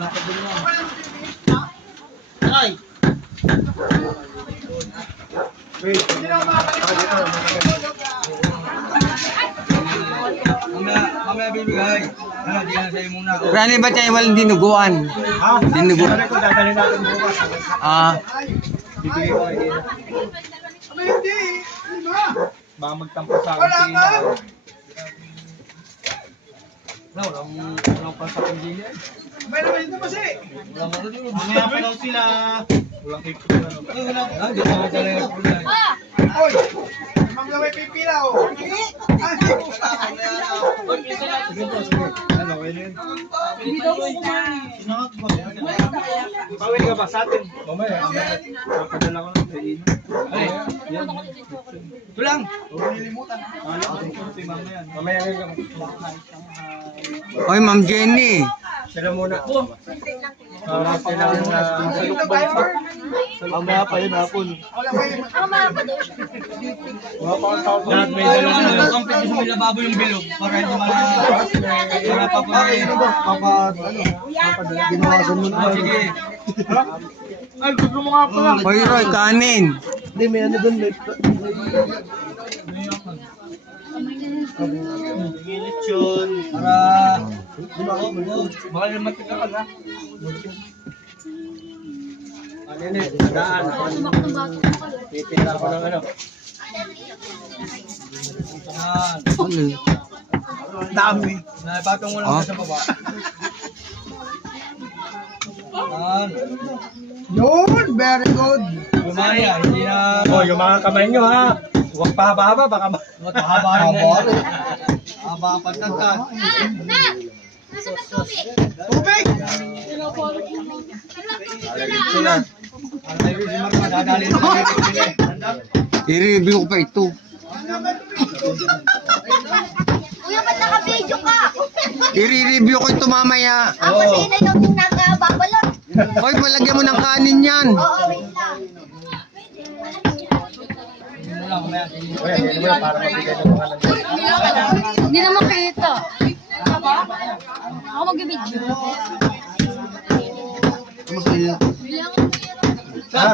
Ay! Mamaya bibigay. Di na sa'yo muna. Rani ba tayo walang dinuguan? Ha? Dinuguan. Ko dadalhin natin bukas. Bibigay ko kayo. Ano hindi? Baka magtampo sa akin sa ina. Walang pasapin din yan. May naman ito kasi. Walang ano din. Mamaya pa daw sila. Walang cake ko na. Di na madala yung kulay. Oy! Mga may pipila oh. Ah, hindi ko. Sige po, sige. Ano, okay na yun? Bawin ka ba sa atin? Mamaya. Papadala ko lang sa ina. Ay, Yan. ito lang. Huwag nilimutan. Mamaya. Mamaya lang. Oy, Ma'am Jenny. Sila muna. Sila muna. Ito tayo. Mamaya pa yun hapon. Wala pa yun. Mga pang tao. Lahat may Yung dalawa na. ang pwede sa may lababo yung bilog. Para hindi wala pa po rin. Ginawasan mo na. Sige. Ay, gusto mo nga pala. Oy, Roy, kanin. Hindi, may ano doon. Lechon. Para baka naman tigakal ha. Ano yun eh, daan. Titinda ko ng ano. Yan. Ano? Dami. Naipatong mo lang sa baba. Yan. Yun, very good. Lumaya, hindi na... Oh, yung mga kamay nyo ha. Huwag pa haba-haba, baka Mahaba rin yan. Haba ang pagtagtag. Tubig! Ang tayo si Marco, dadali na kami. I-review ko pa ito. Kuya, ba't naka-video ka? I-review ko ito mamaya. Ako kasi yun yung nagbabalot. Oy, malagyan mo ng kanin yan. Oo, wait lang. Oye, hindi mo para mabigay ng mga lang. Hindi naman kita. Ako mag-video. Ha?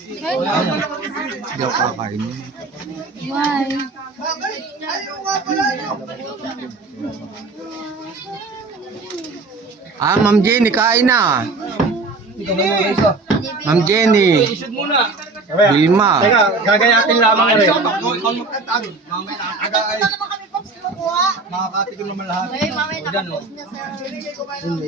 Hindi ako kakain. Why? Ayaw nga pala yun. Ma'am Jenny, kain na. Ma'am Jenny. Isod muna. Mamaya. Vilma. Teka, gagayatin lamang na rin. Ikaw magtatag. Mamaya nakakaga ay. Ano naman kami post kumukuha? Makakatikin naman lahat. Ay, mamaya nakapost na sa...